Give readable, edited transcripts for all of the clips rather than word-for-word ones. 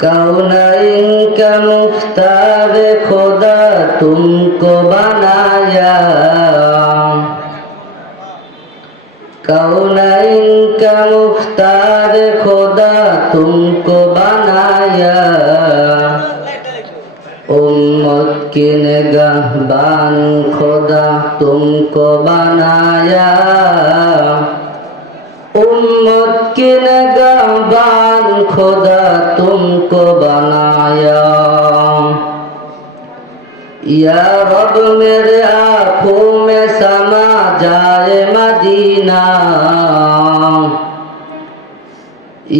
कौनैन का मुख्तार खुदा तुमको बनाया, कौनैन का मुख्तार खुदा तुमको बनाया। उम्मत की निगाहबान खुदा तुमको बनाया, उम्मत की निगाहबान खुदा तुमको बनाया। या रब मेरे आँखों में समा जाए मदीना,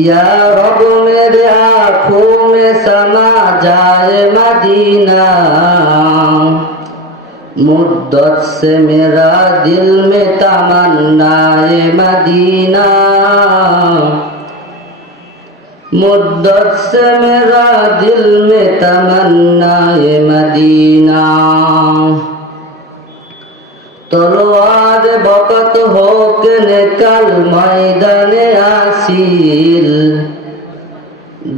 या रब मेरे आँखों में समा जाए मदीना। मुद्दत से मेरा दिल में तमन्नाए मदीना, मुद्दत से मेरा दिल में तमन्नाए मदीना। तलवार बकत हो के निकल मैदाने आसिल,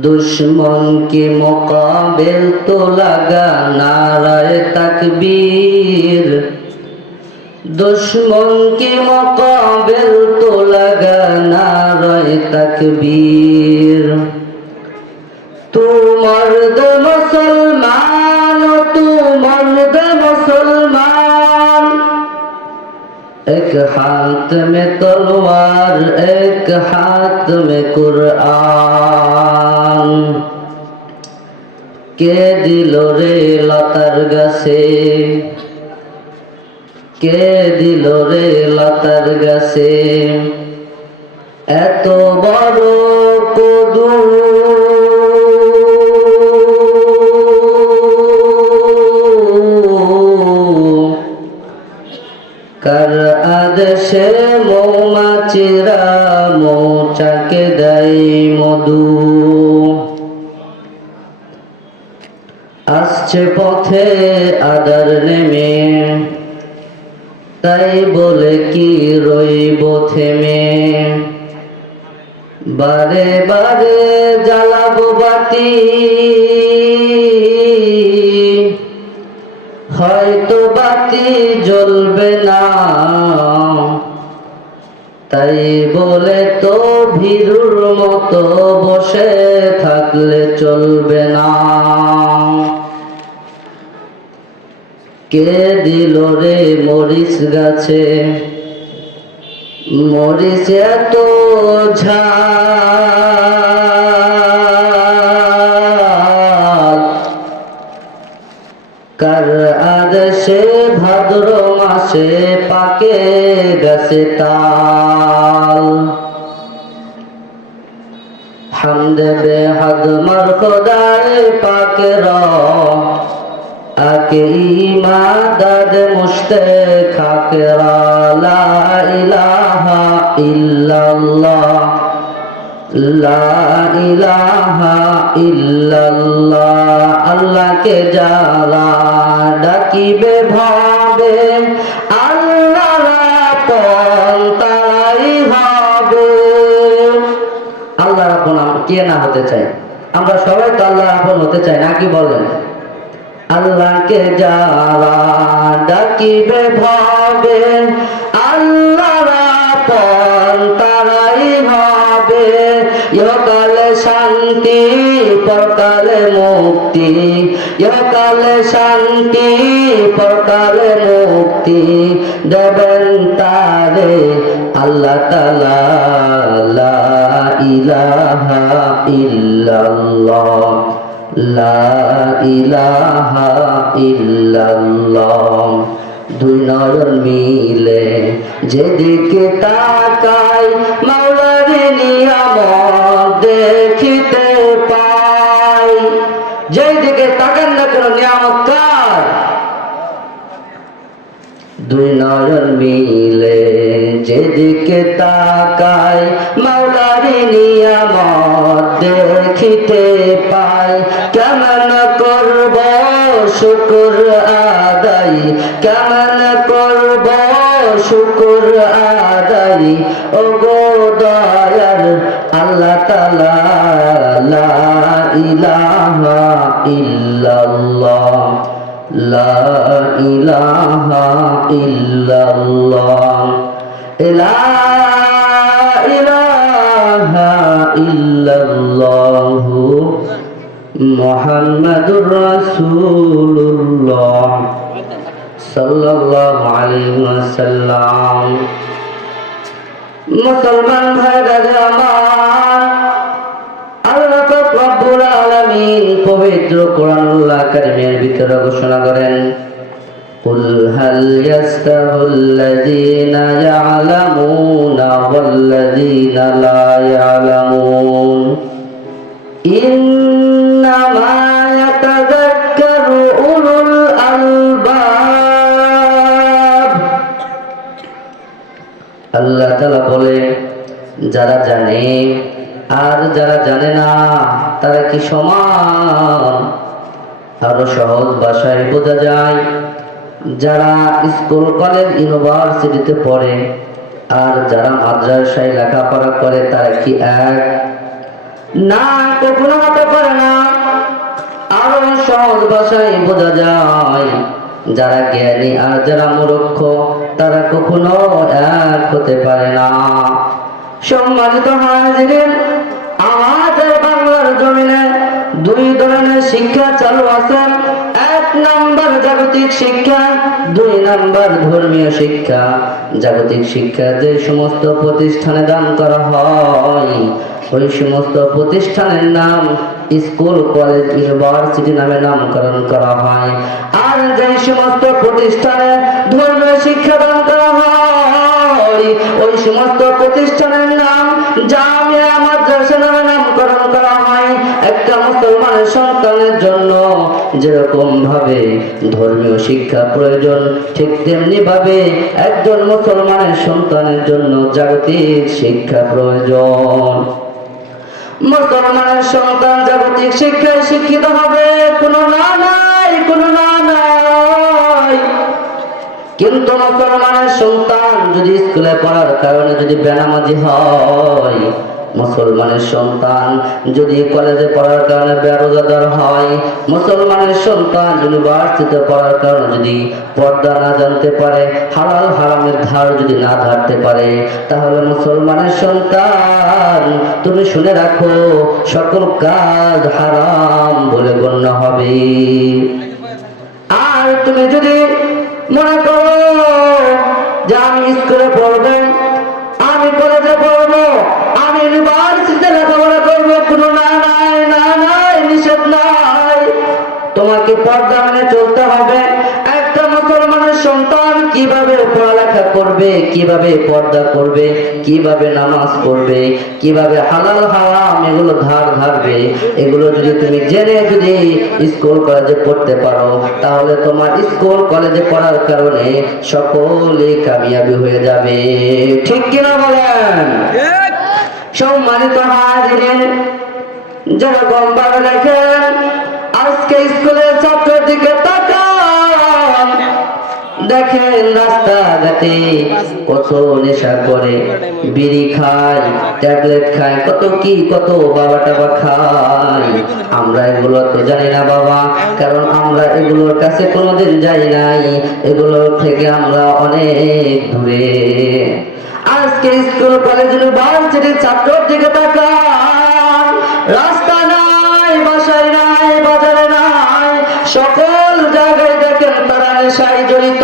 दुश्मन के मुकाबिल तो लगा नाराए तकबीर, दुश्मन के मुकाबिल तो लगा नाराए तकबीर। तू मर्द मुसलमान, तू मर्द मुसलमान, एक हाथ में तलवार एक हाथ में कुरआन। के दिल रे लतार गाছে, কে দিল রে লতার গাছে এত বড় কদু। কার আদেশে মৌমাছিরা মৌচাকে দেয় মধু। আসছে পথে আদার নেমে, তাই বলে কি রইব থেমে। বারে বারে জ্বালাবো বাতি, হয়তো বাতি জ্বলবে না। তাই বলে তো ভীরুর মতো বসে থাকলে চলবে না। কে দিল রে মরিচ গাছে মরিচ এত ঝাল, কার আদেশে ভাদ্র মাসে পাকে গেছে তাল। হামদে বেহাদ মার খোদায়ে পাকের আকে ইমাদদ মুশতে খাকেরা। লা ইলাহা ইল্লাল্লাহ, লা ইলাহা ইল্লাল্লাহ। আল্লাহকে যারা ডাকিবে ভাবে, আল্লাহর আপন তারাই হবে। আল্লাহর আপন কে না হতে চায়? আমরা সবাই তো আল্লাহর আপন হতে চাই, নাকি বলেন? আল্লাহকে যারা ডাকিবে ভাবে, আল্লাহর আপন তারাই হবে। ইহকালে শান্তি পরকালে মুক্তি, ইহকালে শান্তি পরকালে মুক্তি দেবেন তারে আল্লাহ তাআলা। লা ইলাহা ইল্লাল্লাহ, লা ইলাহা ইল্লাল্লাহ। দুই নয়ন মিলে যেদিকে তাকাই মাওলার নিয়ামত দেখিতে পাই। যেদিকে তাকান না কেন নিয়ামত কার? দুই নয়ন মিলে যেদিকে তাকাই মাওলার নিয়ামত দেখিতে পাই। কেমন করব শুকর আদায়, কেমন করব শুকর আদায়। ও গো দয়াল আল্লাহ তাআলা, লা ইলাহা ইল্লাল্লাহ লা ইলাহা ইল্লাল্লাহ লা ইলাহা ইল্লাল্লাহ মুহাম্মাদুর রাসূলুল্লাহ সাল্লাল্লাহু আলাইহি ওয়াসাল্লাম। মুসলমান ভাইরা আমার, আল্লাহ পাক রব্বুল আলামিন পবিত্র কোরআনুল কারীমের ভিতরে ঘোষণা করেন, কুল হাল ইয়াস্তাউল্লাযীনা ইয়ালামুনা ওয়াল্লাযীনা লা ইয়ালামুন ইন্নামা ইয়াতাযাক্কারু উলুল আলবাব। আল্লাহ তাআলা বলে, যারা জানে আর যারা জানে না তারা কি সমান? আরো সহজ ভাষায় বোঝা যায়, যারা স্কুল কলেজ ইউনিভার্সিটিতে পড়ে আর যারা মাদ্রাসায় লেখাপড়া করে তারা কি এক? না, কখনো হতে পারে না। আরো সহজ ভাষায় বোঝা যায়, যারা জ্ঞানী আর যারা মূর্খ তারা কখনো এক হতে পারে না। সম্মানিত হাজিরিন, আমাদের বাংলার জমিনে দুই ধরনের শিক্ষা চালু আছে। এক নাম্বার জাগতিক শিক্ষা, দুই নাম্বার ধর্মীয় শিক্ষা। জাগতিক শিক্ষা যে সমস্ত প্রতিষ্ঠানে দান করা হয় ওই সমস্ত প্রতিষ্ঠানের নাম স্কুল কলেজ ইউনিভার্সিটি নামে নামকরণ করা হয়। আর যে সমস্ত প্রতিষ্ঠানে ধর্মীয় শিক্ষা দান করা হয় ওই সমস্ত প্রতিষ্ঠানের নাম জামিয়া মাদ্রাসা নামে নামকরণ করা হয়। একটা মুসলমানের সন্তানের জন্য যেরকম ভাবে ধর্মীয় শিক্ষা প্রয়োজন, ঠিক তেমনি ভাবে একজন মুসলমানের সন্তানের জন্য জাগতিক শিক্ষা প্রয়োজন। মুসলমানের সন্তান জাগতিক শিক্ষায় শিক্ষিত হবে, কোনো না নাই, কোনো না নাই। কিন্তু মুসলমানের সন্তান যদি স্কুলে পড়ার কারণে যদি বেনামাজি হয়, মুসলমানের সন্তান যদি কলেজে পড়ার কারণে বেরোজগার হয়, মুসলমানের সন্তান ইউনিভার্সিটিতে পড়ার কারণে যদি পর্দা না জানতে পারে, হালাল হারামের ধার যদি না ধারতে পারে, তাহলে মুসলমানের সন্তান তুমি শুনে রাখো সকল কাজ হারাম বলে গণ্য হবে। আর তুমি যদি মনে করো যে আমি স্কুলে পড়বো, আমি কলেজে পড়বো, আমি ইউনিভার্সিটিতে লেখাপড়া করবো, কোনো না নাই, না নাই, নিষেধ নাই। তোমাকে পর্দা মেনে চলতে হবে। একটা মুসলমানের সন্তান কিভাবে পড়ালেখা করবে, কিভাবে পর্দা করবে, কিভাবে নামাজ পড়বে, কিভাবে হালাল হারাম এগুলো ধার ধারবে, এগুলো যদি তুমি জেনে যদি স্কুল কলেজে পড়তে পারো, তাহলে তোমার স্কুল কলেজে পড়ার কারণে সকলেই কামিয়াবি হয়ে যাবে। ঠিক কিনা বলেন? সম্মানিত হাজিরিন, যেরকম ভাবে দেখেন আজকে স্কুলের ছাত্রের দিকে তাকান, দেখেন রাস্তাঘাটে কত নেশা করে, বিড়ি খায়, ট্যাবলেট খায়, কত কি কত বাবা টাবা খায়। আমরা এগুলো তো জানি না বাবা, কারণ আমরা এগুলোর কাছে কোনোদিন যাই নাই, এগুলোর থেকে আমরা অনেক দূরে। আজকে স্কুল কলেজ ইউনিভার্সিটির ছাত্রের দিকে তাকান, রাস্তা নাই, বাসায় নাই, বাজারে নাই, সকল জায়গায় দেখেন তারা নেশায় জড়িত।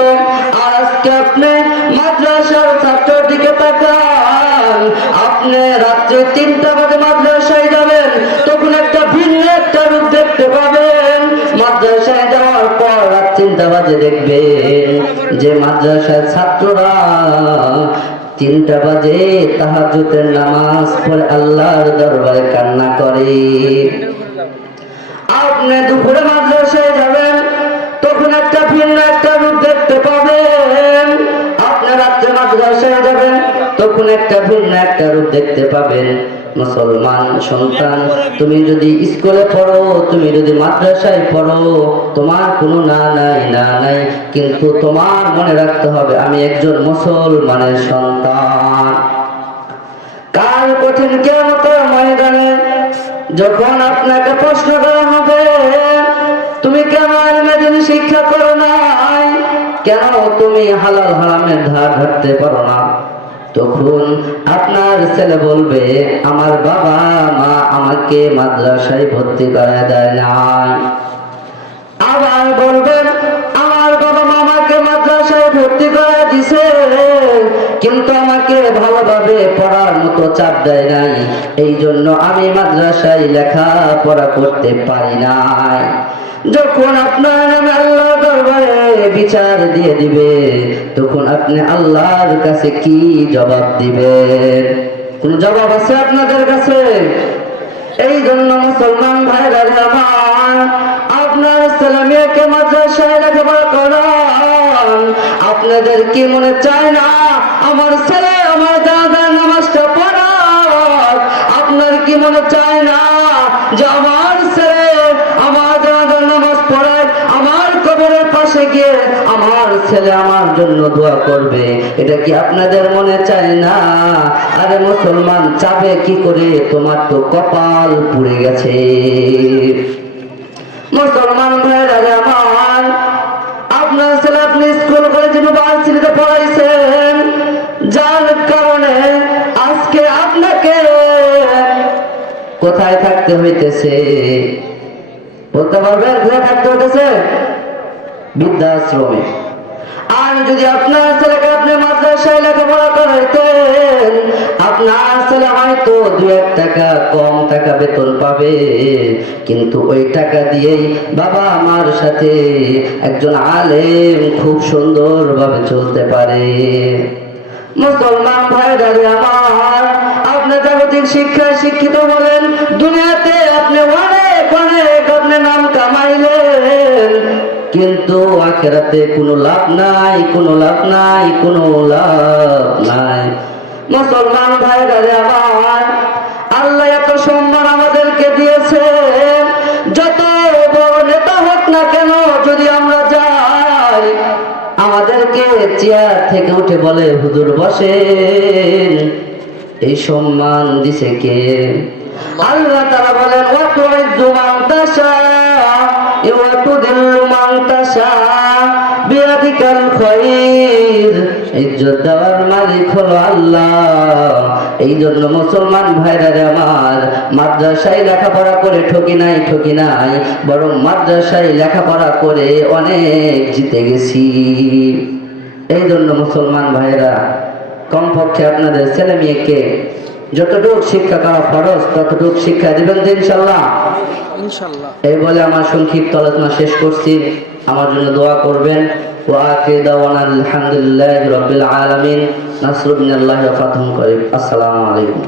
আর আজকে আপনি মাদ্রাসার ছাত্রের দিকে তাকান, আপনি রাত্রে 3টা বাজে মাদ্রাসায় যাবেন, তখন একটা ভিন্ন একটা রূপ দেখতে পাবেন। মাদ্রাসায় যাওয়ার পর রাত 3টা বাজে দেখবেন যে মাদ্রাসার ছাত্ররা 3টা বাজে তাহাজ্জুদের নামাজ পড়ে আল্লাহর দরবারে কান্না করে। আপনি দুপুরে মাদ্রাসায় যাবেন, তখন একটা ভিন্ন একটা রূপ দেখতে পাবেন। আপনি রাত্রে মাদ্রাসায় যাবেন, তখন একটা ভিন্ন একটা রূপ দেখতে পাবেন। মুসলমান সন্তান, তুমি যদি স্কুলে পড়ো, তুমি যদি মাদ্রাসায় পড়ো, তোমার কোনো না নাই, না নাই, কিন্তু তোমার মনে রাখতে হবে আমি একজন মুসলমানের সন্তান। কাল কঠিন কিয়ামতের ময়দানে যখন আপনাকে প্রশ্ন করা হবে তুমি কেন মেদিনী শিক্ষা করো নাই, কেন তুমি হালাল হারামের ধার ধরতে পারো না, তখন আপনার ছেলে বলবে আমার বাবা মা আমাকে মাদ্রাসায় ভর্তি করায় দেয় নাই। আবার বলবেন আমার বাবা মা আমাকে মাদ্রাসায় ভর্তি করায় দিছে কিন্তু আমাকে ভালোভাবে পড়ার মতো চাপ দেয় নাই, এই জন্য আমি মাদ্রাসায় লেখাপড়া করতে পারি নাই। যখন আপনার নামে আল্লাহর দরবারে বিচার দিয়ে দিবে তখন আপনি আল্লাহর কাছে কি জবাব দিবেন? কোন জবাব আছে আপনাদের কাছে? এই জন্য মুসলমান ভাইরা আমার, আপনার ছেলে মেয়েকে মাদ্রাসায় লেখাপড়া করান। আপনাদের কি মনে চায় না আমার ছেলে আমার দাদার নামাজটা পড়াক? আপনার কি মনে চায় না যে আমার ছেলে আমার দাদার নামাজ পড়ায়, আমার কবরের পাশে গিয়ে আমার ছেলে আমার জন্য দোয়া করবে? এটা কি আপনাদের মনে চায় না? আরে মুসলমান চাবে কি করে? তোমার তো কপাল পুড়ে গেছে। মুসলমান ভাইরা আমার, আপনার ছেলে আপনি স্কুল কলেজ ইউনিভার্সিটিতে পড়াইছেন, যার কারণে আজকে আপনাকে কোথায় থাকতে হইতেছে বলতে পারবেন? কোথায় থাকতে হইতেছে? বৃদ্ধাশ্রমে। আর যদি আপনার ছেলেকে আপনি মাদ্রাসায় লেখাপড়া করাইতেন, আপনার ছেলে হয়তো 2-1 টাকা কম টাকা বেতন পাবে, কিন্তু ওই টাকা দিয়েই বাবা আমার সাথে একজন আলেম খুব সুন্দরভাবে চলতে পারে। মুসলমান ভাইরা আমার, আপনি জাগতিক শিক্ষায় শিক্ষিত বলেন, দুনিয়াতে আপনি অনেক অনেক আপনি নাম কামাইলেন, কিন্তু আখিরাতে কোনো লাভ নাই, কোনো লাভ নাই, কোনো লাভ নাই। মুসলমান ভাইরা আমার, আল্লাহ এত সম্মান আমাদেরকে দিয়েছে, যত বড় নেতা হোক না কেন যদি আমরা যাই আমাদেরকে চেয়ার থেকে উঠে বলে হুজুর বসেন। এই সম্মান দিছে কে? আল্লাহ তাআলা বলেন ওয়া তুইজ্জু মান তাশা ওয়া তুদিল্লু মান তাশা বিয়াদিকাল খায়র। ইজ্জত দেওয়ার মালিক হলো আল্লাহ। এই জন্য মুসলমান ভাইরা আমার, মাদ্রাসায় লেখাপড়া করে ঠকি নাই, বরং মাদ্রাসায় লেখাপড়া করে অনেক জিতে গেছি। এই জন্য মুসলমান ভাইরা, কমপক্ষে আপনাদের ছেলে মেয়েকে যতটুকু শিক্ষা করা ফরজ ততটুকু শিক্ষা দিবেন তো ইনশাল্লাহ? এই বলে আমার সংক্ষিপ্ত আলোচনা শেষ করছি। আমার জন্য দোয়া করবেন। ওয়া আখিরু দাওয়ানা আলহামদুলিল্লাহি রাব্বিল আলামিন। নাসরুন মিনাল্লাহি ওয়া ফাতহুন করিম। আসসালামু আলাইকুম।